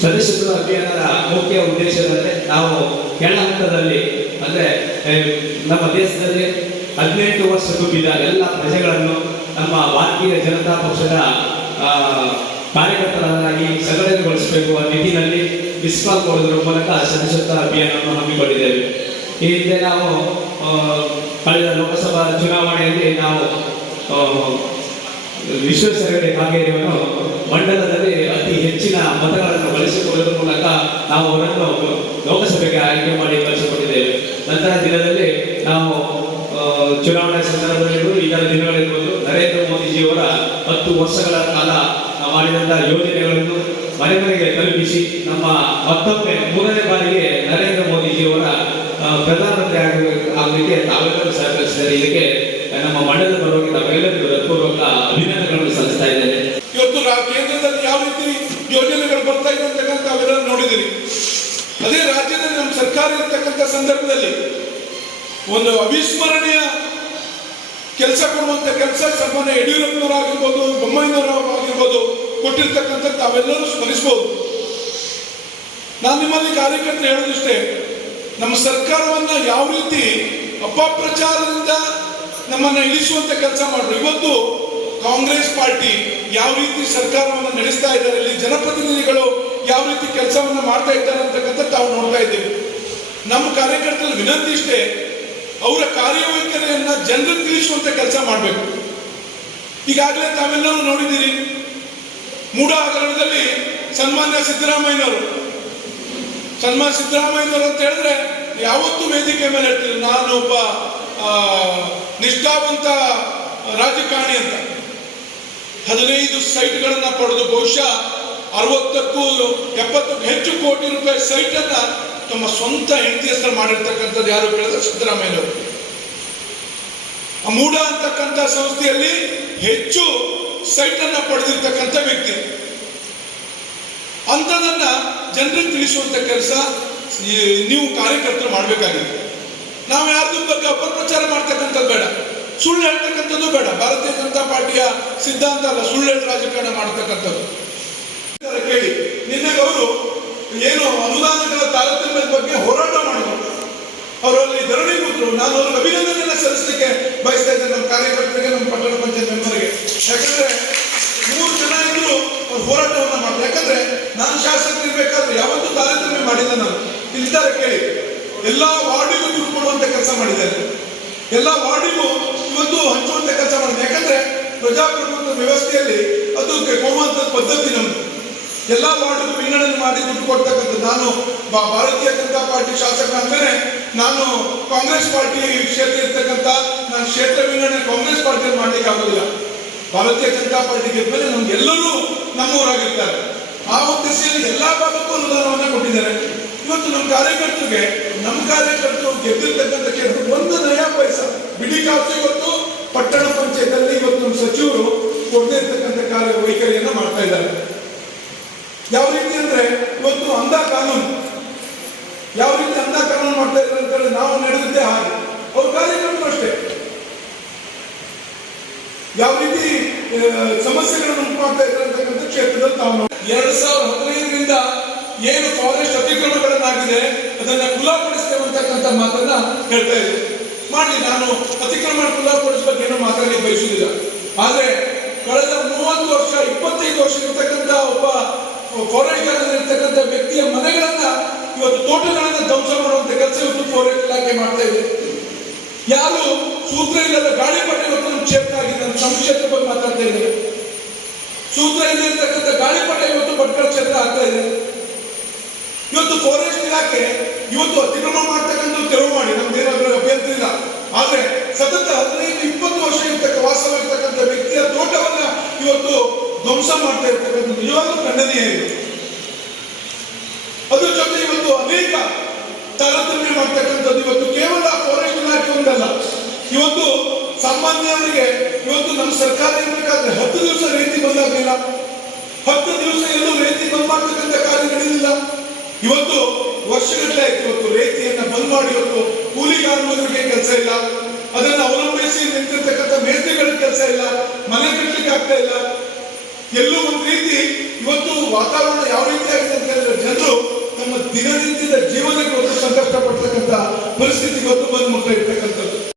ಸದಸ್ಯತ್ವ ಅಭಿಯಾನದ ಮುಖ್ಯ ಉದ್ದೇಶದಂತೆ ನಾವು ಕೆಳ ಹಂತದಲ್ಲಿ ಅಂದರೆ ನಮ್ಮ ದೇಶದಲ್ಲಿ ಹದಿನೆಂಟು ವರ್ಷ ತುಂಬಿದ ಎಲ್ಲ ಪ್ರಜೆಗಳನ್ನು ನಮ್ಮ ಭಾರತೀಯ ಜನತಾ ಪಕ್ಷದ ಕಾರ್ಯಕರ್ತರನ್ನಾಗಿ ಸಂಘಟನೆಗೊಳಿಸಬೇಕು ಆ ನಿಟ್ಟಿನಲ್ಲಿ ಮಿಸ್ಕಾಲ್ ಕೊಡುವುದರ ಮೂಲಕ ಸದಸ್ಯತ್ವ ಅಭಿಯಾನವನ್ನು ಹಮ್ಮಿಕೊಂಡಿದ್ದೇವೆ. ಈ ಹಿಂದೆ ನಾವು ಕಳೆದ ಲೋಕಸಭಾ ಚುನಾವಣೆಯಲ್ಲಿ ನಾವು ಆ, ವಿಶ್ವೇಶ್ವರ ಕಾಗೇರಿಯನ್ನು ಮಂಡಲದಲ್ಲಿ ಅತಿ ಹೆಚ್ಚಿನ ಮತಗಳನ್ನು ಬಳಸಿಕೊಳ್ಳುವುದರ ಮೂಲಕ ನಾವು ಅವರನ್ನು ಲೋಕಸಭೆಗೆ ಆಯ್ಕೆ ಮಾಡಿ ಕಳಿಸಿಕೊಂಡಿದ್ದೇವೆ. ನಂತರ ದಿನದಲ್ಲಿ ನಾವು ಚುನಾವಣೆ ಸಂದರ್ಭದಲ್ಲಿಯೂ ಈಗಿನ ದಿನಗಳಿರ್ಬೋದು ನರೇಂದ್ರ ಮೋದಿಜಿಯವರ ಹತ್ತು ವರ್ಷಗಳ ಕಾಲ ಮಾಡಿದಂತಹ ಯೋಜನೆಗಳನ್ನು ಮನೆ ಮನೆಗೆ ತಲುಪಿಸಿ ನಮ್ಮ ಮತ್ತೊಮ್ಮೆ ಮೂರನೇ ಬಾರಿಗೆ ನರೇಂದ್ರ ಮೋದಿಜಿಯವರ ಪ್ರಧಾನಮಂತ್ರಿ ಆಗಲಿಕ್ಕೆ ತಾವೆಲ್ಲರೂ ಸಹಕರಿಸಿದ್ದಾರೆ ಇದಕ್ಕೆ ನಮ್ಮ ಮಂಡಲದ ಪರವಾಗಿ ತಾವೆಲ್ಲರಿಗೂ ಹೃತ್ಪೂರ್ವಕ ಅಭಿನಂದನೆಗಳನ್ನು ಸಲ್ಲಿಸ್ತಾ ಇದ್ದೇನೆ ಇವತ್ತು ಕೇಂದ್ರದಲ್ಲಿ ಯಾವ ರೀತಿ ಯೋಜನೆಗಳು ಬರ್ತಾ ಇದೆ ಅಂತಕ್ಕಂಥ ಅವೆಲ್ಲ ನೋಡಿದಿರಿ. ಅದೇ ರಾಜ್ಯದಲ್ಲಿ ನಮ್ಮ ಸರ್ಕಾರ ಇರ್ತಕ್ಕಂಥ ಸಂದರ್ಭದಲ್ಲಿ ಒಂದು ಅವಿಸ್ಮರಣೀಯ ಕೆಲಸ ಕೊಡುವಂತ ಕೆಲಸ ಸನ್ಮಾನ್ಯ ಯಡಿಯೂರಪ್ಪನವರಾಗಿರ್ಬೋದು ಬೊಮ್ಮಾಯಿನವರಾಗಿರ್ಬೋದು ಕೊಟ್ಟಿರ್ತಕ್ಕಂಥ ತಾವೆಲ್ಲರೂ ಸ್ಮರಿಸಬಹುದು ನಾನು ನಿಮ್ಮಲ್ಲಿ ಕಾರ್ಯಕರ್ತರು ಹೇಳೋದಿಷ್ಟೇ, ನಮ್ಮ ಸರ್ಕಾರವನ್ನ ಯಾವ ರೀತಿ ಅಪಪ್ರಚಾರದಿಂದ ನಮ್ಮನ್ನ ಇಳಿಸುವಂತ ಕೆಲಸ ಮಾಡಿದ್ರು ಇವತ್ತು ಕಾಂಗ್ರೆಸ್ ಪಾರ್ಟಿ ಯಾವ ರೀತಿ ಸರ್ಕಾರವನ್ನು ನಡೆಸ್ತಾ ಇದ್ದಾರೆ, ಇಲ್ಲಿ ಜನಪ್ರತಿನಿಧಿಗಳು ಯಾವ ರೀತಿ ಕೆಲಸವನ್ನು ಮಾಡ್ತಾ ಇದ್ದಾರೆ ಅಂತಕ್ಕಂಥ ತಾವು ನೋಡ್ತಾ ಇದ್ದೀವಿ. ನಮ್ಮ ಕಾರ್ಯಕರ್ತರ ವಿನಂತಿ ಇಷ್ಟೇ, ಅವರ ಕಾರ್ಯವೈಖರಿಯನ್ನ ಜನರು ತಿಳಿಸುವಂತ ಕೆಲಸ ಮಾಡಬೇಕು. ಈಗಾಗಲೇ ತಾವೆಲ್ಲರೂ ನೋಡಿದ್ದೀರಿ ಮೂಡ ಹಗರಣದಲ್ಲಿ ಸನ್ಮಾನ್ಯ ಸಿದ್ದರಾಮಯ್ಯನವರು. ಸನ್ಮಾನ್ಯ ಸಿದ್ದರಾಮಯ್ಯನವರು ಅಂತ ಹೇಳಿದ್ರೆ, ಯಾವತ್ತೂ ವೇದಿಕೆ ಮೇಲೆ ಹೇಳ್ತೀನಿ ನಾನು ಒಬ್ಬ ನಿಷ್ಠಾವಂತ ರಾಜಕಾರಣಿ ಅಂತ. ಹದಿನೈದು ಸೈಟ್ಗಳನ್ನ ಪಡೆದು ಬಹುಶಃ ಅರವತ್ತಕ್ಕೂ ಎಪ್ಪತ್ತಕ್ಕೂ ಹೆಚ್ಚು ಕೋಟಿ ರೂಪಾಯಿ ಸೈಟ್ ಅನ್ನ ತಮ್ಮ ಸ್ವಂತ ಹೆಂಡತಿ ಹೆಸರು ಮಾಡಿರ್ತಕ್ಕಂಥದ್ದು ಯಾರು ಕೇಳಿದ್ರೆ ಸಿದ್ದರಾಮಯ್ಯ ಅಮೂಡ ಅಂತಕ್ಕಂಥ ಸಂಸ್ಥೆಯಲ್ಲಿ ಹೆಚ್ಚು ಸೈಟ್ ಅನ್ನ ಪಡೆದಿರ್ತಕ್ಕಂಥ ವ್ಯಕ್ತಿ. ಅಂಥದನ್ನ ಜನರಿಗೆ ತಿಳಿಸುವಂತ ಕೆಲಸ ನೀವು ಕಾರ್ಯಕರ್ತರು ಮಾಡಬೇಕಾಗಿದೆ. ನಾವು ಯಾರ್ದು ಬಗ್ಗೆ ಅಪಪ್ರಚಾರ ಬೇಡ ಸುಳ್ಳು ಹೇಳ್ತಕ್ಕಂಥದ್ದು ಬೇಡ. ಭಾರತೀಯ ಜನತಾ ಪಾರ್ಟಿಯ ಸಿದ್ಧಾಂತ ಅಲ್ಲ, ಸುಳ್ಳು ಹೇಳಿ ರಾಜಕಾರಣ ಮಾಡ್ತಕ್ಕಂಥದ್ದು. ಕೇಳಿ ನಿನ್ನೆಗೆ ಅವರು ಏನು ಅನುದಾನಗಳ ತಾರತಮ್ಯದ ಬಗ್ಗೆ ಹೋರಾಟ ಮಾಡಿದ್ರು. ಅವರಲ್ಲಿ ಧರಣಿ ಕೂತರು. ನಾನು ಅವ್ರಿಗೆ ಅಭಿನಂದನೆಯನ್ನ ಸಲ್ಲಿಸಲಿಕ್ಕೆ ಬಯಸ್ತಾ ಇದ್ದೇನೆ ನಮ್ಮ ಕಾರ್ಯಕರ್ತರಿಗೆ, ನಮ್ಮ ಪಟ್ಟಣ ಪಂಚಾಯತ್ ಮೆಂಬರ್ಗೆ. ಯಾಕಂದ್ರೆ ಮೂರು ಜನ ಇದ್ರು, ಅವ್ರು ಹೋರಾಟವನ್ನು ಮಾಡಿದ್ರು ಯಾಕಂದ್ರೆ ನಾನು ಶಾಸಕರಿರ್ಬೇಕಾದ್ರೆ ಯಾವತ್ತೂ ತಾರತಮ್ಯ ಮಾಡಿಲ್ಲ ನಾನು. ಇಲ್ಲಿದ್ದಾರೆ ಕೇಳಿ, ಎಲ್ಲಾ ವಾರ್ಡಿಗೂ ದುಡ್ಡು ಕೊಡುವಂತ ಕೆಲಸ ಮಾಡಿದ್ದಾರೆ. ಎಲ್ಲಾ ವಾರ್ಡಿಗೂ ಇವತ್ತು ಹಂಚುವಂತ ಕೆಲಸ ಮಾಡಿದೆ. ಯಾಕಂದ್ರೆ ಪ್ರಜಾಪ್ರಭುತ್ವ ವ್ಯವಸ್ಥೆಯಲ್ಲಿ ಅದು ಕೊಡುವಂತ ಪದ್ಧತಿ ನಮ್ದು. ಎಲ್ಲಾ ವಾರ್ಡ್ಗೂ ವಿಂಗಡಣೆ ಮಾಡಿ ದುಡ್ಡು ಕೊಡ್ತಕ್ಕಂಥ ನಾನು ಭಾರತೀಯ ಜನತಾ ಪಾರ್ಟಿ ಶಾಸಕ ಅಂತಾನೆ ನಾನು ಕಾಂಗ್ರೆಸ್ ಪಾರ್ಟಿ ಕ್ಷೇತ್ರ ಇರ್ತಕ್ಕಂಥ, ನಾನು ಕ್ಷೇತ್ರ ವಿಂಗಡಣೆ ಕಾಂಗ್ರೆಸ್ ಪಾರ್ಟಿಯಲ್ಲಿ ಮಾಡ್ಲಿಕ್ಕೆ ಆಗೋದಿಲ್ಲ. ಭಾರತೀಯ ಜನತಾ ಪಾರ್ಟಿ ಎಲ್ಲರೂ ನಮ್ಮವರಾಗಿರ್ತಾರೆ ಆ ಉದ್ದೇಶದಲ್ಲಿ ಎಲ್ಲಾ ಭಾಗಕ್ಕೂ ಅನುದಾನವನ್ನ ಕೊಟ್ಟಿದ್ದಾರೆ. ಇವತ್ತು ನಮ್ಮ ಕಾರ್ಯಕರ್ತರಿಗೆ ನಮ್ಮ ಕಾರ್ಯಕರ್ತರು ಗೆದ್ದಿರ್ತಕ್ಕಂಥ ಕ್ಷೇತ್ರ ಒಂದು ನಯ ಪೈಸ ಬಿಡಿ ಕಾಸು ಇವತ್ತು ಪಟ್ಟಣ ಪಂಚಾಯತ್ ಇವತ್ತು ನಮ್ಮ ಸಚಿವರು ಕೊಡದೇ ಇರ್ತಕ್ಕಂಥ ಕಾರ್ಯ ವೈಖರಿಯನ್ನು ಮಾಡ್ತಾ ಇದ್ದಾರೆ. ಯಾವ ರೀತಿ ಅಂದ್ರೆ ಇವತ್ತು ಅಂಧ ಕಾನೂನು. ಯಾವ ರೀತಿ ಅಂಧ ಕಾನೂನು ಮಾಡ್ತಾ ಇದ್ದಾರೆ ಅಂತ ಹೇಳಿ ನಾವು ನಡೆದಿದ್ದೆ ಹಾಗೆ. ಅವ್ರ ಕಾರ್ಯಕರ್ತರು ಅಷ್ಟೇ. ಯಾವ ರೀತಿ ಸಮಸ್ಯೆಗಳನ್ನು ಉಂಟು ಮಾಡ್ತಾ ಇದ್ದಾರೆ ಕ್ಷೇತ್ರದಲ್ಲಿ ತಾವು ಎರಡ್ ಸಾವಿರದ ಹದಿನೈದರಿಂದ ಏನು ಫಾರೆಸ್ಟ್ ಅತಿಕ್ರಮಗಳನ್ನಾಗಿದೆ ಅದನ್ನ ಖುಲಾಪಡಿಸ್ತೇವಂತಕ್ಕಂಥ ಮಾತನ್ನ ಹೇಳ್ತಾ ಇದೆ ಮಾಡಿ ನಾನು ಅತಿಕ್ರಮಣ ಖುಲಾಪಡಿಸುವ ಬಗ್ಗೆ ಮಾತಾಡಿ ಮಾತಾಡಲಿಕ್ಕೆ ಬಯಸುವುದಿಲ್ಲ. ಆದ್ರೆ ಕಳೆದ ಮೂವತ್ತು ವರ್ಷ, ಇಪ್ಪತ್ತೈದು ವರ್ಷ ಇರ್ತಕ್ಕಂಥ ಒಬ್ಬ ಫಾರೆಸ್ಟ್ ಇರ್ತಕ್ಕಂಥ ವ್ಯಕ್ತಿಯ ಮನೆಗಳನ್ನ ಇವತ್ತು ತೋಟಗಳನ್ನ ಧ್ವಂಸ ಮಾಡುವಂತ ಕೆಲಸ ಇವತ್ತು ಫಾರೆಸ್ಟ್ ಇಲಾಖೆ ಮಾಡ್ತಾ ಇದೆ. ಯಾರು ಸೂತ್ರ ಇಲ್ಲದ ಗಾಳಿ ಪಟ್ಟಿ ಇವತ್ತು ಕ್ಷೇತ್ರ ಆಗಿದೆ ನಮ್ಮ ಸಂಕ್ಷೇತ್ರ ಬಗ್ಗೆ ಮಾತಾಡ್ತಾ ಇದ್ದೇವೆ ಸೂತ್ರ ಇಲ್ಲಿರ್ತಕ್ಕಂಥ ಗಾಳಿ ಪಟ್ಟ ಇವತ್ತು ಭಟ್ಕಳ ಕ್ಷೇತ್ರ ಆಗ್ತಾ ಇದೆ. ಇವತ್ತು ಫಾರೆಸ್ಟ್ ಇಲಾಖೆ ಇವತ್ತು ಅತಿಕ್ರಮಣ ಮಾಡ್ತಕ್ಕಂಥ ತೆರವು ಮಾಡಿ. ನಮ್ದೇನಾದ್ರೂ ಅಭ್ಯಂತರ ಇಲ್ಲ. ಆದ್ರೆ ಸತತ ಹದಿನೈದು, ಇಪ್ಪತ್ತು ವರ್ಷ ಇರ್ತಕ್ಕ ವಾಸವಾಗಿರ್ತಕ್ಕಂಥ ವ್ಯಕ್ತಿಯ ತೋಟವನ್ನ ಇವತ್ತು ಧ್ವಂಸ ಮಾಡ್ತಾ ಇರ್ತಕ್ಕಂಥ ನಿಜವಾಗ್ಲೂ ಖಂಡನೀಯ ಇದೆ. ಅದ್ರ ಜೊತೆ ಇವತ್ತು ಅನೇಕ ತಾರತಮ್ಯ ಮಾಡ್ತಕ್ಕಂಥದ್ದು ಇವತ್ತು ಕೇವಲ ಫಾರೆಸ್ಟ್ ಇಲಾಖೆ ಒಂದಲ್ಲ. ಇವತ್ತು ಸಾಮಾನ್ಯವರಿಗೆ ಇವತ್ತು ನಮ್ಮ ಸರ್ಕಾರ ಇರಬೇಕಾದ್ರೆ ಹತ್ತು ದಿವಸ ರೇತಿ ಬಂದಾಗಲಿಲ್ಲ. ಹತ್ತು ದಿವಸ ಎಲ್ಲೂ ರೇತಿ ಬಂದ್ ಮಾಡ್ತಕ್ಕಂಥ ಕಾರ್ಯ ನಡೆಯಲಿಲ್ಲ ಇವತ್ತು ವರ್ಷಗಟ್ಟಲೆ ಆಯ್ತು ಇವತ್ತು ರೇತಿಯನ್ನ ಬಂದ್ ಮಾಡಿ ಇವತ್ತು ಕೂಲಿ ಕಾರ್ಮಿಕರಿಗೆ ಕೆಲಸ ಇಲ್ಲ. ಅದನ್ನ ಅವಲಂಬಿಸಿ ನಿಂತಿರ್ತಕ್ಕಂಥ ಮೇಸ್ತ್ರಿಗಳಿಗೆ ಕೆಲಸ ಇಲ್ಲ. ಮನೆ ಕಟ್ಟಲಿಕ್ಕೆ ಆಗ್ತಾ ಇಲ್ಲ. ಎಲ್ಲೋ ಒಂದು ರೀತಿ ಇವತ್ತು ವಾತಾವರಣ ಯಾವ ರೀತಿ ಆಗಿದೆ ಅಂತ ಹೇಳಿದ್ರೆ ಜನರು ತಮ್ಮ ದಿನನಿತ್ಯದ ಜೀವನಕ್ಕೆ ಒಂದು ಸಂಕಷ್ಟ ಪಡ್ತಕ್ಕಂಥ ಪರಿಸ್ಥಿತಿ ಇವತ್ತು ಬಂದ್ ಮಕ್ಕಳು ಇರ್ತಕ್ಕಂಥದ್ದು